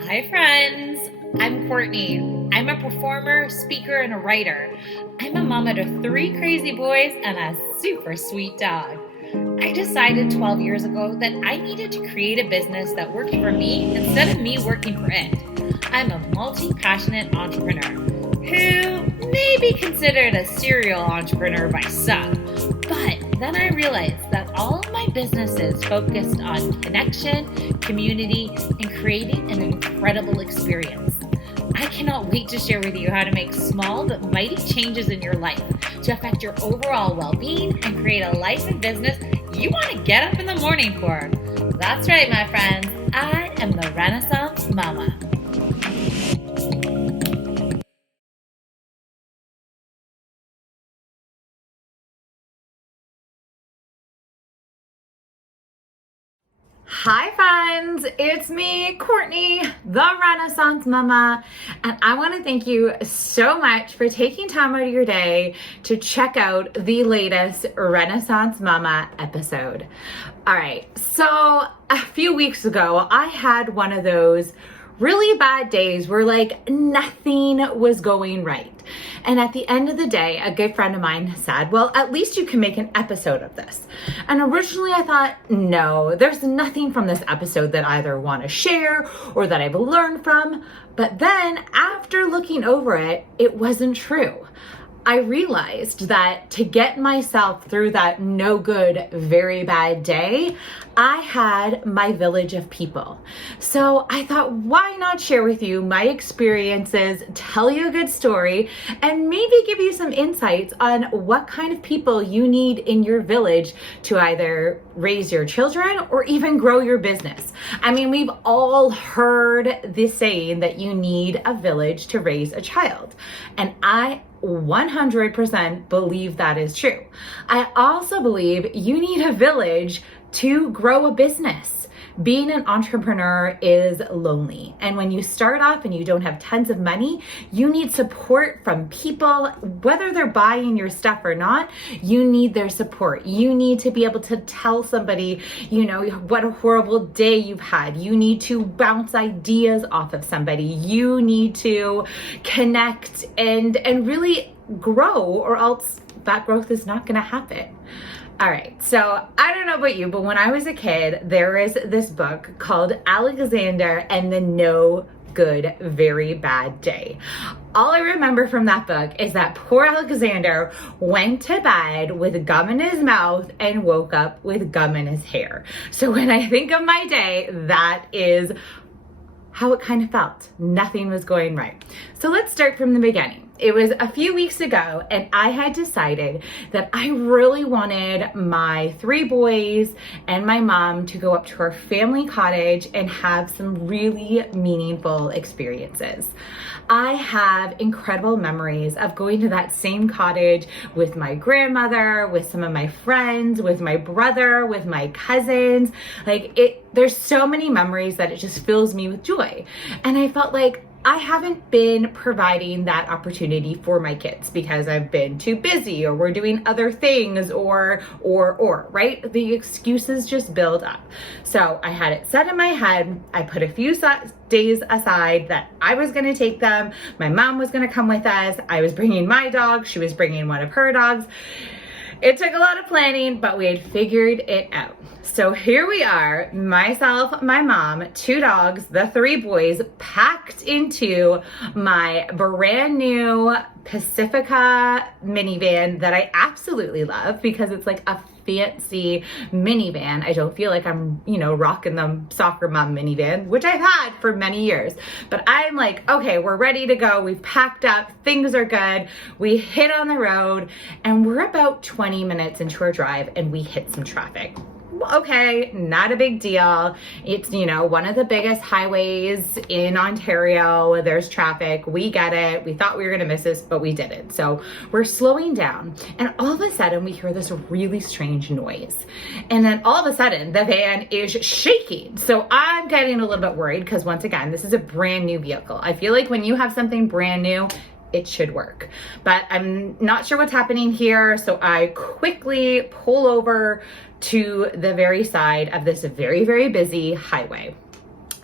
Hi, friends. I'm Courtney. I'm a performer, speaker, and a writer. I'm a mama to 3 crazy boys and a super sweet dog. I decided 12 years ago that I needed to create a business that worked for me instead of me working for it. I'm a multi-passionate entrepreneur who may be considered a serial entrepreneur by some. But then I realized that all of my businesses focused on connection, community, and creating an incredible experience. I cannot wait to share with you how to make small but mighty changes in your life to affect your overall well-being and create a life and business you want to get up in the morning for. That's right, my friends. I am the Renaissance Mama. Hi, friends. It's me, Courtney, the Renaissance Mama, and I want to thank you so much for taking time out of your day to check out the latest Renaissance Mama episode. All right, so a few weeks ago, I had one of those really bad days where like nothing was going right. And at the end of the day, a good friend of mine said, well, at least you can make an episode of this. And originally I thought, no, there's nothing from this episode that I either want to share or that I've learned from. But then after looking over it, it wasn't true. I realized that to get myself through that no good, very bad day, I had my village of people. So I thought, why not share with you my experiences, tell you a good story, and maybe give you some insights on what kind of people you need in your village to either raise your children or even grow your business. I mean, we've all heard the saying that you need a village to raise a child. And I 100% believe that is true. I also believe you need a village to grow a business. Being an entrepreneur is lonely. And when you start off and you don't have tons of money, you need support from people, whether they're buying your stuff or not, you need their support. You need to be able to tell somebody, what a horrible day you've had. You need to bounce ideas off of somebody. You need to connect and really grow, or else that growth is not going to happen. All right, so I don't know about you, but when I was a kid, there is this book called Alexander and the No Good, Very Bad Day. All I remember from that book is that poor Alexander went to bed with gum in his mouth and woke up with gum in his hair. So when I think of my day, that is how it kind of felt. Nothing was going right. So let's start from the beginning. It was a few weeks ago and I had decided that I really wanted my 3 boys and my mom to go up to our family cottage and have some really meaningful experiences. I have incredible memories of going to that same cottage with my grandmother, with some of my friends, with my brother, with my cousins. There's so many memories that it just fills me with joy. And I felt like I haven't been providing that opportunity for my kids because I've been too busy, or we're doing other things, or, right? The excuses just build up. So I had it set in my head. I put a few days aside that I was going to take them. My mom was going to come with us. I was bringing my dog. She was bringing one of her dogs. It took a lot of planning, but we had figured it out. So here we are, myself, my mom, 2 dogs, the 3 boys, packed into my brand new Pacifica minivan that I absolutely love because it's like a fancy minivan. I don't feel like I'm, rocking the soccer mom minivan, which I've had for many years. But I'm like, okay, we're ready to go. We've packed up. Things are good. We hit on the road and we're about 20 minutes into our drive and we hit some traffic. Okay, not a big deal. It's, one of the biggest highways in Ontario. There's traffic. We get it. We thought we were going to miss this, but we didn't. So we're slowing down. And all of a sudden, we hear this really strange noise. And then all of a sudden, the van is shaking. So I'm getting a little bit worried because, once again, this is a brand new vehicle. I feel like when you have something brand new, it should work. But I'm not sure what's happening here. So I quickly pull over to the very side of this very, very busy highway.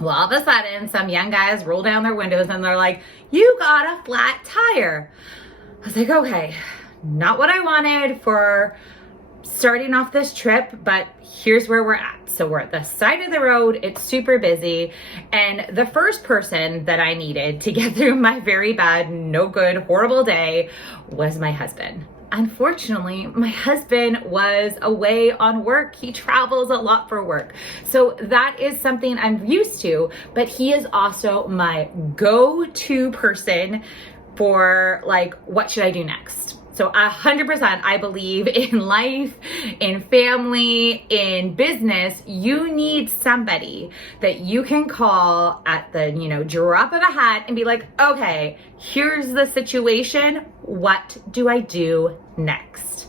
Well, all of a sudden, some young guys roll down their windows and they're like, "You got a flat tire." I was like, okay, not what I wanted for starting off this trip, but here's where we're at. So we're at the side of the road, it's super busy, and the first person that I needed to get through my very bad, no good, horrible day was my husband. Unfortunately, my husband was away on work. He travels a lot for work. So that is something I'm used to, but he is also my go-to person for like, what should I do next? So 100% I believe in life, in family, in business, you need somebody that you can call at the, drop of a hat and be like, okay, here's the situation. What do I do next?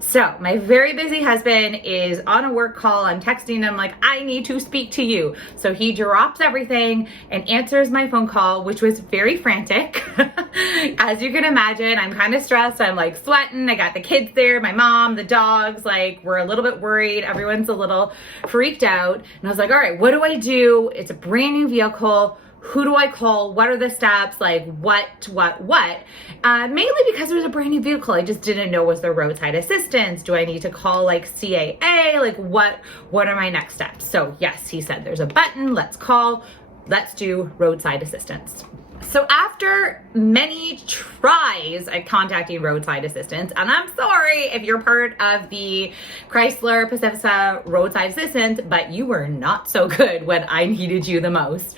So my very busy husband is on a work call. I'm texting him like, I need to speak to you. So he drops everything and answers my phone call, which was very frantic. As you can imagine, I'm kind of stressed. I'm like sweating. I got the kids there, my mom, the dogs, like we're a little bit worried. Everyone's a little freaked out. And I was like, all right, what do I do? It's a brand new vehicle. Who do I call? What are the steps? Like what? Mainly because it was a brand new vehicle. I just didn't know, was there roadside assistance? Do I need to call like CAA? Like what are my next steps? So yes, he said there's a button, let's call, let's do roadside assistance. So after many tries at contacting roadside assistance, and I'm sorry if you're part of the Chrysler Pacifica roadside assistance, but you were not so good when I needed you the most.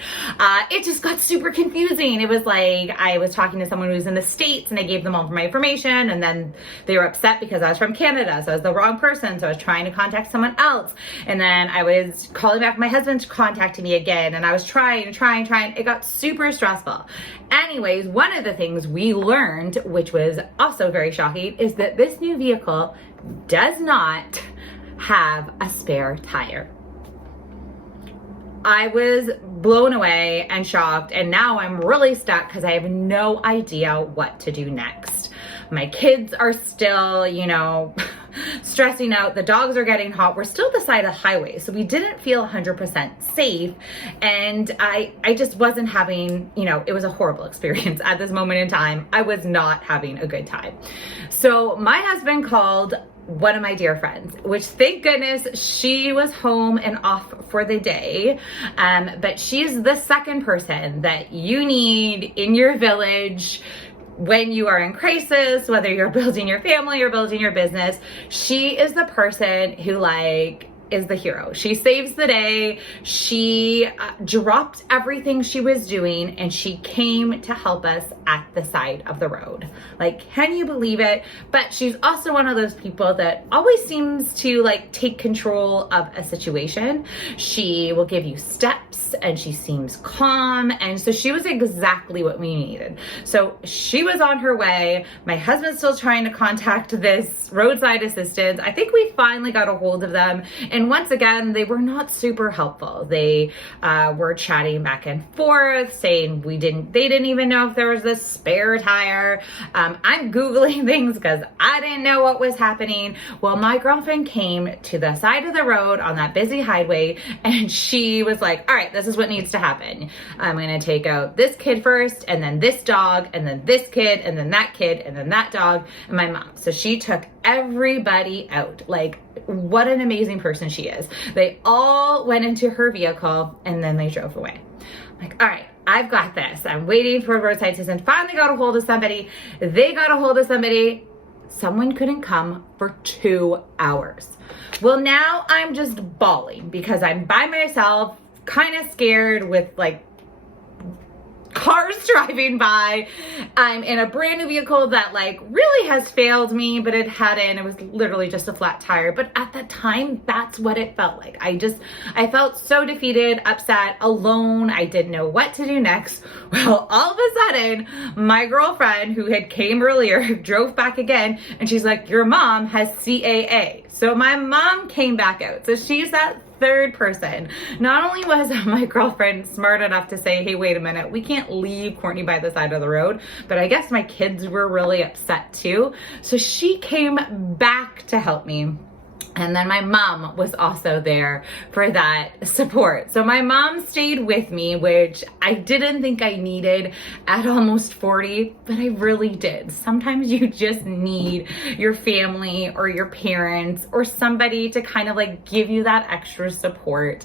It just got super confusing. It was like I was talking to someone who was in the States and I gave them all my information, and then they were upset because I was from Canada, so I was the wrong person, so I was trying to contact someone else. And then I was calling back my husband contacting me again, and I was trying. It got super stressful. Anyways, one of the things we learned, which was also very shocking, is that this new vehicle does not have a spare tire. I was blown away and shocked, and now I'm really stuck because I have no idea what to do next. My kids are still, stressing out. The dogs are getting hot. We're still at the side of the highway, so we didn't feel 100% safe. And I just wasn't having, it was a horrible experience at this moment in time. I was not having a good time. So my husband called one of my dear friends, which thank goodness she was home and off for the day. But she's the second person that you need in your village when you are in crisis, whether you're building your family or building your business. She is the person who is the hero. She saves the day. She dropped everything she was doing and she came to help us at the side of the road. Can you believe it? But she's also one of those people that always seems to take control of a situation. She will give you steps and she seems calm. And so she was exactly what we needed. So she was on her way. My husband's still trying to contact this roadside assistance. I think we finally got a hold of them. And once again, they were not super helpful. They were chatting back and forth, saying they didn't even know if there was a spare tire. I'm Googling things because I didn't know what was happening. Well, my girlfriend came to the side of the road on that busy highway and she was like, all right, this is what needs to happen. I'm going to take out this kid first, and then this dog, and then this kid, and then that kid, and then that dog, and my mom. So she took everybody out. What an amazing person she is. They all went into her vehicle and then they drove away. I'm all right, I've got this. I'm waiting for roadside assistance. Finally got a hold of somebody. They got a hold of somebody. Someone couldn't come for 2 hours. Well, now I'm just bawling because I'm by myself, kind of scared with cars driving by. I'm in a brand new vehicle that really has failed me, but it hadn't. It was literally just a flat tire. But at the time, that's what it felt like. I felt so defeated, upset, alone. I didn't know what to do next. Well, all of a sudden, my girlfriend who had came earlier drove back again, and she's like, your mom has CAA. So my mom came back out. So she's that third person. Not only was my girlfriend smart enough to say, hey, wait a minute, we can't leave Courtney by the side of the road, but I guess my kids were really upset too. So she came back to help me. And then my mom was also there for that support. So my mom stayed with me, which I didn't think I needed at almost 40, but I really did. Sometimes you just need your family or your parents or somebody to kind of like give you that extra support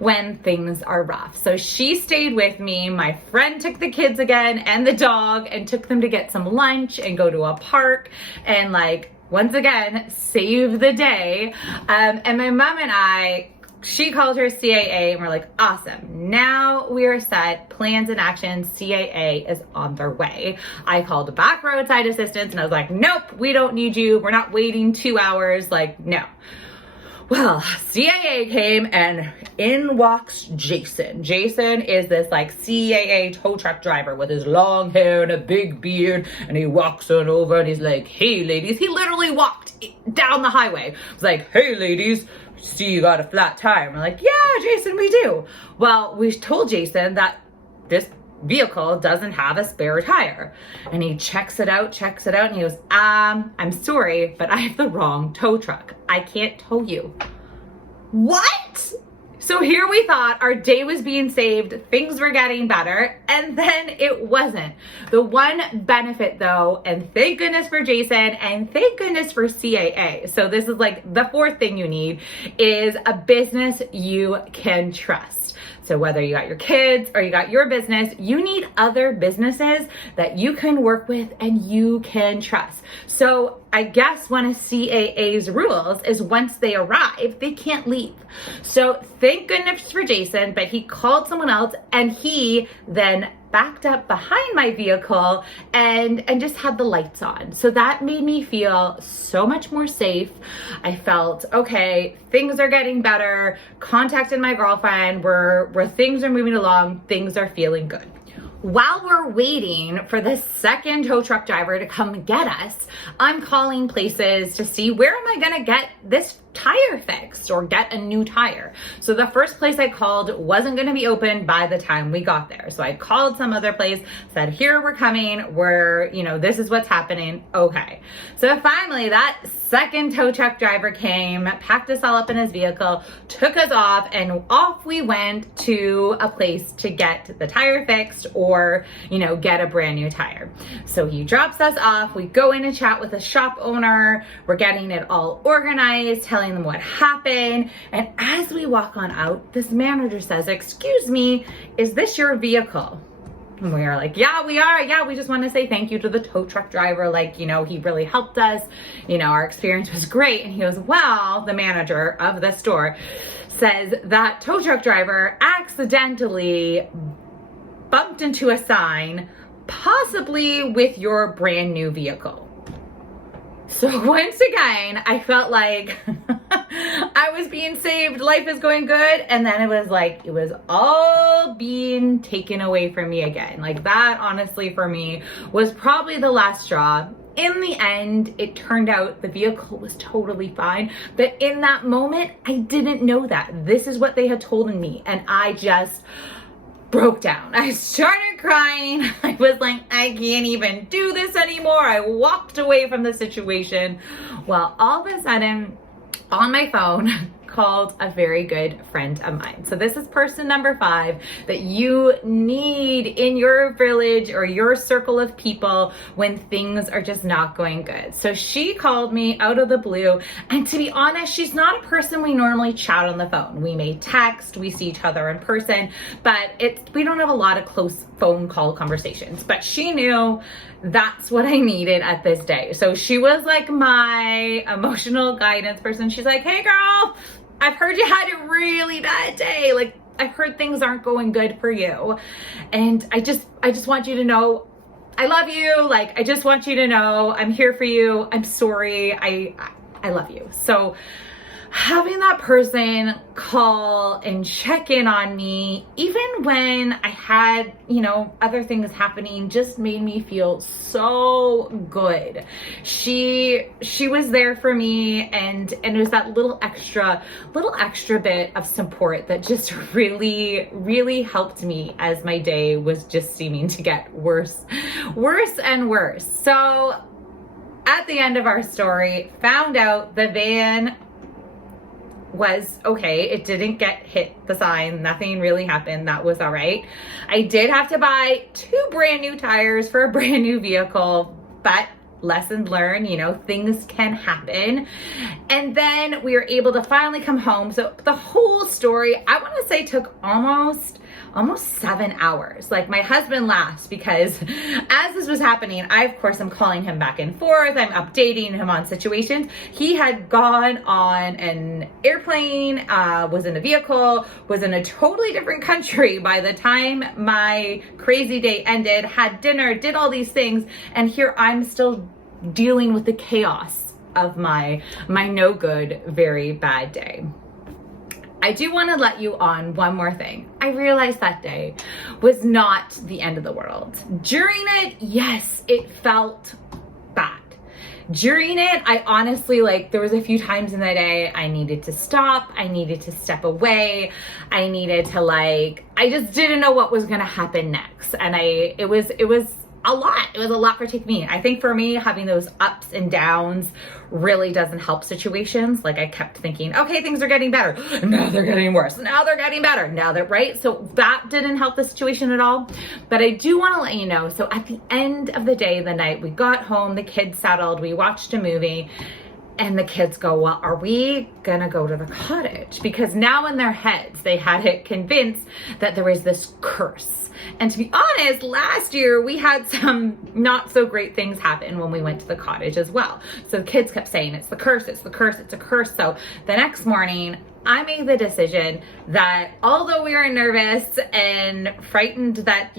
when things are rough. So she stayed with me. My friend took the kids again and the dog and took them to get some lunch and go to a park and like, once again, save the day. And my mom and I, she called her CAA and we're like, awesome. Now we are set, plans in action, CAA is on their way. I called back roadside assistance and I was like, nope, we don't need you. We're not waiting 2 hours. Like, no. Well, CAA came and in walks Jason. Jason is this like CAA tow truck driver with his long hair and a big beard, and he walks on over and he's like, hey ladies. He literally walked down the highway. He's like, hey ladies, see you got a flat tire. And we're like, yeah, Jason, we do. Well, we told Jason that this vehicle doesn't have a spare tire. And he checks it out, and he goes, I'm sorry, but I have the wrong tow truck. I can't tow you. What? So here we thought our day was being saved, things were getting better, and then it wasn't. The one benefit though, and thank goodness for Jason, and thank goodness for CAA. So this is like the fourth thing you need, is a business you can trust. So whether you got your kids or you got your business, you need other businesses that you can work with and you can trust. So I guess one of CAA's rules is once they arrive, they can't leave. So thank goodness for Jason, but he called someone else and he then backed up behind my vehicle and just had the lights on. So that made me feel so much more safe. I felt, okay, things are getting better. Contacted my girlfriend, where things are moving along, things are feeling good. While we're waiting for the second tow truck driver to come get us, I'm calling places to see where am I gonna get this tire fixed or get a new tire. So the first place I called wasn't going to be open by the time we got there. So I called some other place, said, here, we're coming. This is what's happening. Okay. So finally that second tow truck driver came, packed us all up in his vehicle, took us off, and off we went to a place to get the tire fixed or, get a brand new tire. So he drops us off. We go in and chat with the shop owner. We're getting it all organized, telling them what happened. And as we walk on out, this manager says, excuse me, is this your vehicle? And we are like, yeah, we are. Yeah, we just want to say thank you to the tow truck driver. He really helped us. Our experience was great. And he goes, well, the manager of the store says that tow truck driver accidentally bumped into a sign, possibly with your brand new vehicle. So once again, I felt like I was being saved, life is going good, and then it was all being taken away from me again. That honestly for me was probably the last straw. In the end, it turned out the vehicle was totally fine, but in that moment, I didn't know that. This is what they had told me, and I just broke down. I started crying. I was like, I can't even do this anymore. I walked away from the situation. Well, all of a sudden, on my phone, called a very good friend of mine. So this is person number 5 that you need in your village or your circle of people when things are just not going good. So she called me out of the blue, and to be honest, she's not a person we normally chat on the phone. We may text, we see each other in person, but we don't have a lot of close phone call conversations. But she knew that's what I needed at this day. So she was like my emotional guidance person. She's like, hey girl, I've heard you had a really bad day. I've heard things aren't going good for you. And I just want you to know I love you. I just want you to know I'm here for you. I'm sorry. I love you. So having that person call and check in on me, even when I had, other things happening, just made me feel so good. She was there for me, and it was that little extra bit of support that just really, really helped me as my day was just seeming to get worse and worse. So at the end of our story, found out the van was okay. It didn't get hit the sign. Nothing really happened. That was all right. I did have to buy 2 brand new tires for a brand new vehicle, but lesson learned, things can happen. And then we were able to finally come home. So the whole story, I want to say, took almost 7 hours. Like, my husband laughs because as this was happening, I of course am calling him back and forth. I'm updating him on situations. He had gone on an airplane, was in a vehicle, was in a totally different country by the time my crazy day ended, had dinner, did all these things. And here I'm still dealing with the chaos of my no good, very bad day. I do want to let you on one more thing. I realized that day was not the end of the world. During it, yes, it felt bad. During it, I honestly, there was a few times in the day I needed to stop. I needed to step away. I needed to I just didn't know what was going to happen next. And it was a lot. It was a lot for me. I think for me, having those ups and downs really doesn't help situations. I kept thinking, okay, things are getting better. Now they're getting worse. Now they're getting better. Now they're right. So that didn't help the situation at all. But I do want to let you know. So at the end of the day, the night we got home, the kids settled, we watched a movie. And the kids go, well, are we gonna go to the cottage? Because now in their heads, they had it convinced that there was this curse. And to be honest, last year we had some not so great things happen when we went to the cottage as well. So the kids kept saying, it's the curse, it's the curse, it's a curse. So the next morning, I made the decision that although we were nervous and frightened that,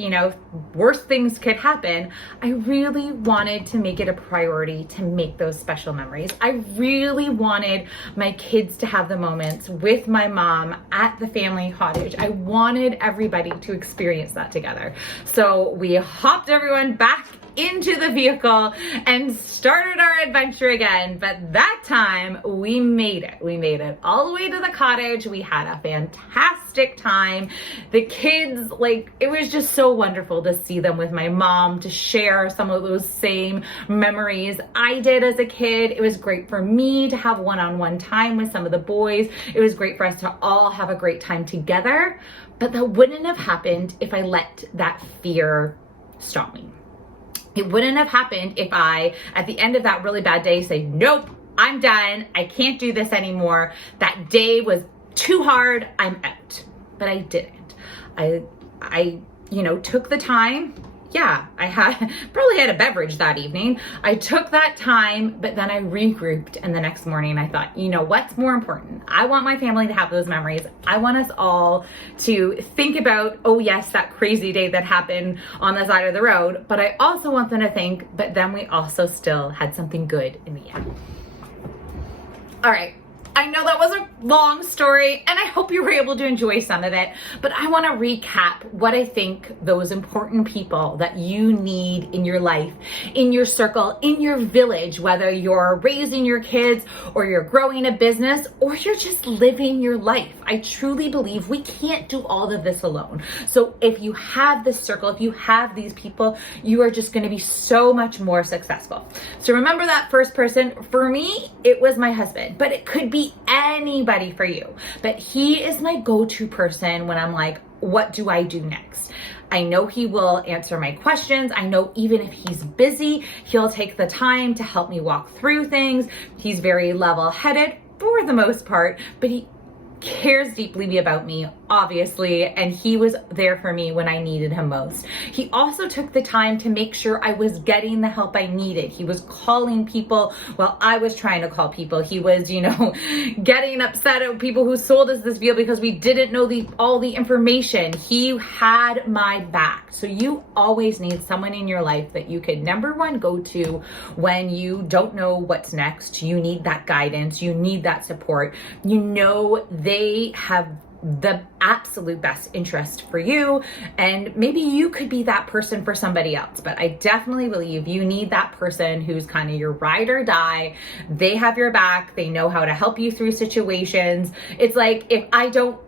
worse things could happen, I really wanted to make it a priority to make those special memories. I really wanted my kids to have the moments with my mom at the family cottage. I wanted everybody to experience that together. So we hopped everyone back into the vehicle and started our adventure again. But that time we made it. We made it all the way to the cottage. We had a fantastic time. The kids, it was just so wonderful to see them with my mom, to share some of those same memories I did as a kid. It was great for me to have one-on-one time with some of the boys. It was great for us to all have a great time together. But that wouldn't have happened if I let that fear stop me. It wouldn't have happened if I, at the end of that really bad day, say, nope, I'm done. I can't do this anymore. That day was too hard. I'm out. But I didn't. I took the time. Yeah, I probably had a beverage that evening. I took that time, but then I regrouped. And the next morning I thought, what's more important? I want my family to have those memories. I want us all to think about, oh yes, that crazy day that happened on the side of the road. But I also want them to think, but then we also still had something good in the end. All right. I know that was a long story, and I hope you were able to enjoy some of it, but I want to recap what I think those important people that you need in your life, in your circle, in your village, whether you're raising your kids or you're growing a business or you're just living your life. I truly believe we can't do all of this alone. So if you have this circle, if you have these people, you are just going to be so much more successful. So remember that first person. For me, it was my husband, but it could be anybody for you. But he is my go-to person when I'm like, what do I do next? I know he will answer my questions. I know even if he's busy, he'll take the time to help me walk through things. He's very level-headed for the most part, but he cares deeply about me, obviously, and he was there for me when I needed him most. He also took the time to make sure I was getting the help I needed. He was calling people while I was trying to call people. He was, getting upset at people who sold us this deal because we didn't know all the information. He had my back. So you always need someone in your life that you could, number one, go to when you don't know what's next. You need that guidance. You need that support. They have the absolute best interest for you, and maybe you could be that person for somebody else. But I definitely believe you need that person who's kind of your ride or die. They have your back. They know how to help you through situations. It's like, if I don't,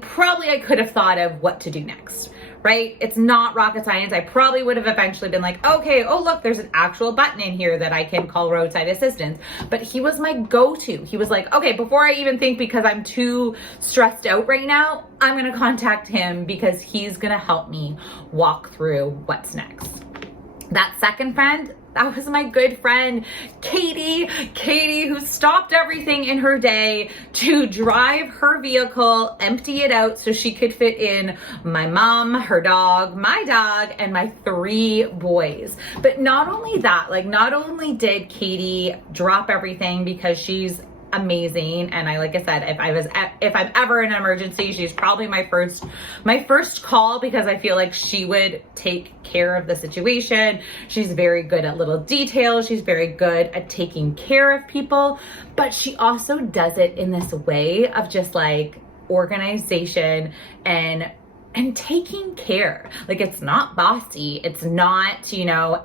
probably I could have thought of what to do next, right? It's not rocket science. I probably would have eventually been like, okay, oh look, there's an actual button in here that I can call roadside assistance. But he was my go-to. He was like, okay, before I even think, because I'm too stressed out right now, I'm gonna contact him because he's gonna help me walk through what's next. That second friend, that was my good friend, Katie, who stopped everything in her day to drive her vehicle, empty it out so she could fit in my mom, her dog, my dog, and my 3 boys. But not only that, like not only did Katie drop everything because she's amazing, and like I said, if I'm ever in an emergency, she's probably my first call, because I feel like she would take care of the situation. She's very good at little details. She's very good at taking care of people, but she also does it in this way of just like organization and taking care. Like, it's not bossy. It's not,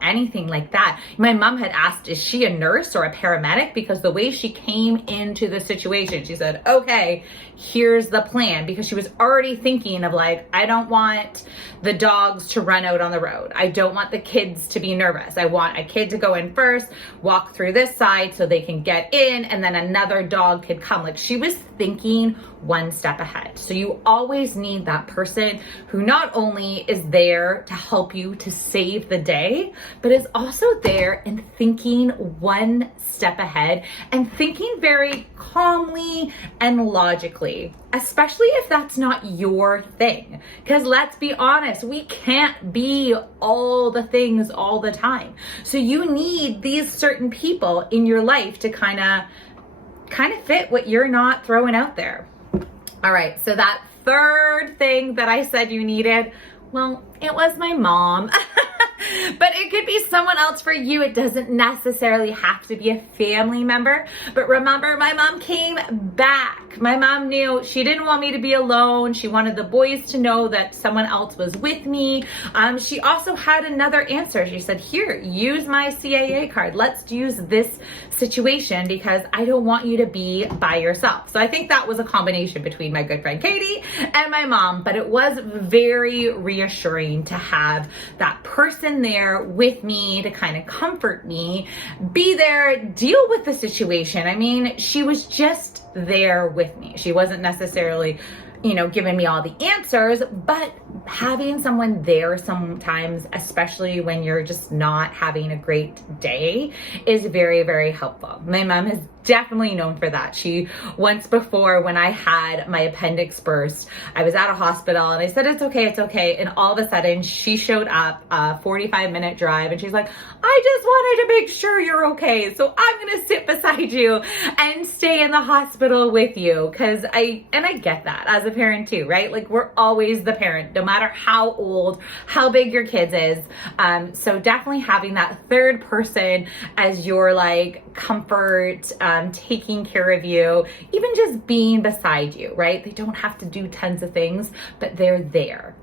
anything like that. My mom had asked, is she a nurse or a paramedic? Because the way she came into the situation, she said, okay, here's the plan. Because she was already thinking of like, I don't want the dogs to run out on the road. I don't want the kids to be nervous. I want a kid to go in first, walk through this side so they can get in, and then another dog could come. Like, she was thinking one step ahead. So you always need that person who not only is there to help you to save the day, but is also there and thinking one step ahead and thinking very calmly and logically, especially if that's not your thing. Because let's be honest, we can't be all the things all the time. So you need these certain people in your life to kind of fit what you're not throwing out there. All right, so that third thing that I said you needed, well, it was my mom. But it could be someone else for you. It doesn't necessarily have to be a family member. But remember, my mom came back. My mom knew she didn't want me to be alone. She wanted the boys to know that someone else was with me. She also had another answer. She said, here, use my CAA card. Let's use this situation because I don't want you to be by yourself. So I think that was a combination between my good friend Katie and my mom, but it was very reassuring to have that person there with me to kind of comfort me, be there, deal with the situation. I mean, she was just there with me. She wasn't necessarily, giving me all the answers, but having someone there sometimes, especially when you're just not having a great day, is very, very helpful. My mom is definitely known for that. She once before, when I had my appendix burst, I was at a hospital and I said, it's okay. And all of a sudden she showed up a 45-minute drive and she's like, I just wanted to make sure you're okay. So I'm going to sit beside you and stay in the hospital with you. And I get that as a parent too, right? Like, we're always the parent, no matter how old, how big your kids is. So definitely having that third person as your like comfort, taking care of you, even just being beside you, right? They don't have to do tons of things, but they're there.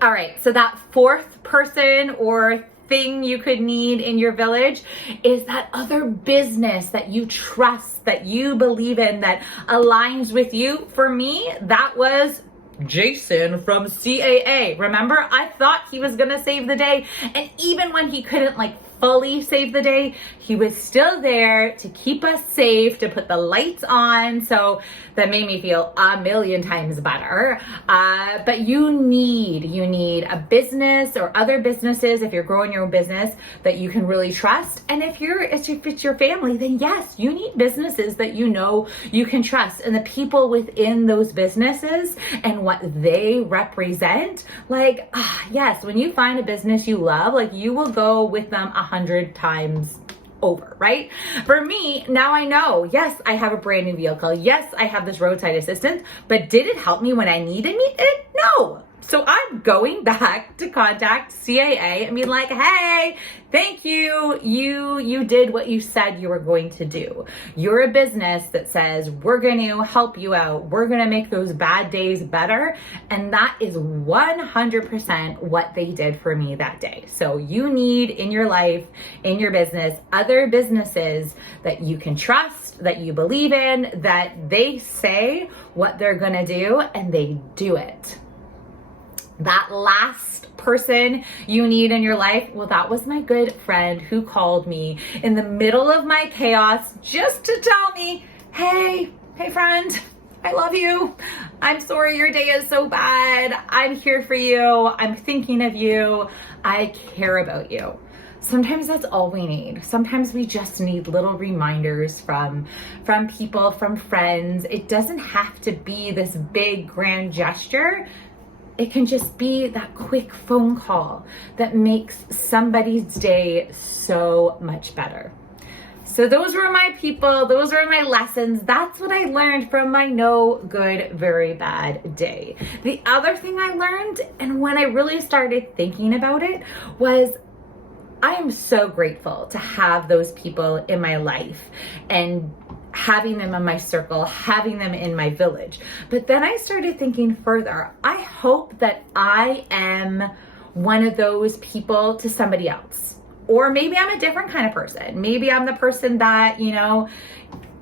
All right, so that fourth person or thing you could need in your village is that other business that you trust, that you believe in, that aligns with you. For me, that was Jason from CAA. Remember, I thought he was gonna save the day, and even when he couldn't fully save the day, he was still there to keep us safe, to put the lights on. So that made me feel a million times better. But you need a business or other businesses, if you're growing your own business, that you can really trust. And if it's your family, then yes, you need businesses that you can trust, and the people within those businesses and what they represent. Yes, when you find a business you love, you will go with them 100 times over, right? For me, now I know, yes, I have a brand new vehicle. Yes, I have this roadside assistance, but did it help me when I needed it? No. So I'm going back to contact CAA and be like, hey, thank you. You did what you said you were going to do. You're a business that says, we're going to help you out. We're going to make those bad days better. And that is 100% what they did for me that day. So you need in your life, in your business, other businesses that you can trust, that you believe in, that they say what they're going to do and they do it. that last person you need in your life, well, that was my good friend who called me in the middle of my chaos just to tell me, hey friend, I love you. I'm sorry your day is so bad. I'm here for you. I'm thinking of you. I care about you. Sometimes that's all we need. Sometimes we just need little reminders from people, from friends. It doesn't have to be this big grand gesture. It can just be that quick phone call that makes somebody's day so much better. So those were my people, those were my lessons. That's what I learned from my no good, very bad day. The other thing I learned, and when I really started thinking about it, was I am so grateful to have those people in my life and having them in my circle, having them in my village. But then I started thinking further. I hope that I am one of those people to somebody else. Or maybe I'm a different kind of person. Maybe I'm the person that,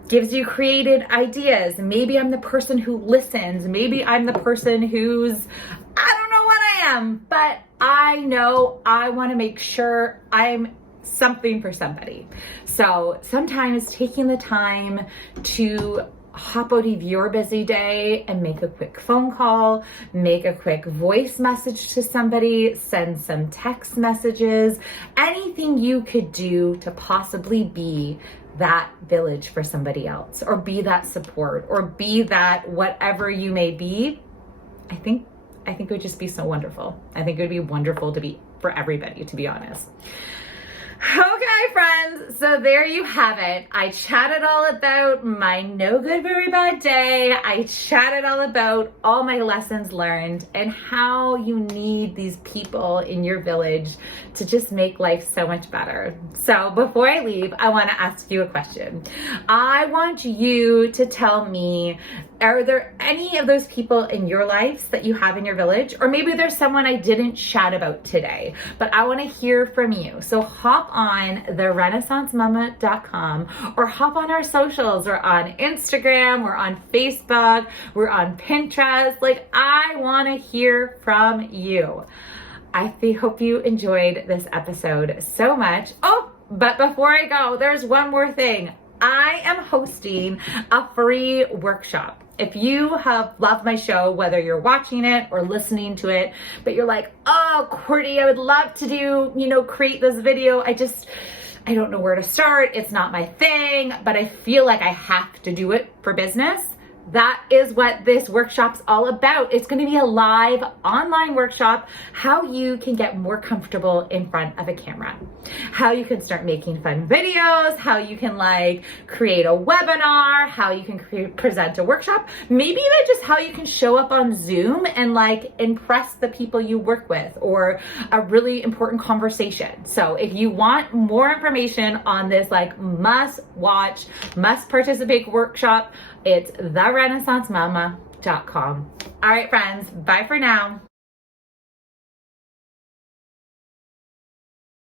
gives you creative ideas. Maybe I'm the person who listens. Maybe I'm the person who's, I don't know what I am, but I know I want to make sure I'm something for somebody. So sometimes taking the time to hop out of your busy day and make a quick phone call, make a quick voice message to somebody, send some text messages, anything you could do to possibly be that village for somebody else, or be that support, or be that whatever you may be. I think it would just be so wonderful. I think it would be wonderful to be for everybody, to be honest. Okay, friends, so there you have it. I chatted all about my no good, very bad day. I chatted all about all my lessons learned and how you need these people in your village to just make life so much better. So before I leave, I want to ask you a question. I want you to tell me, are there any of those people in your lives that you have in your village? Or maybe there's someone I didn't chat about today, but I want to hear from you. So hop on therenaissancemama.com or hop on our socials. We're on Instagram, we're on Facebook, we're on Pinterest. I want to hear from you. I hope you enjoyed this episode so much. Oh, but before I go, there's one more thing. I am hosting a free workshop. If you have loved my show, whether you're watching it or listening to it, but you're like, oh, Courtney, I would love to create this video. I don't know where to start. It's not my thing, but I feel like I have to do it for business. That is what this workshop's all about. It's going to be a live online workshop, how you can get more comfortable in front of a camera, how you can start making fun videos, how you can create a webinar, how you can present a workshop, maybe even just how you can show up on Zoom and impress the people you work with, or a really important conversation. So if you want more information on this must watch, must participate workshop, it's therenaissancemama.com. All right, friends, bye for now.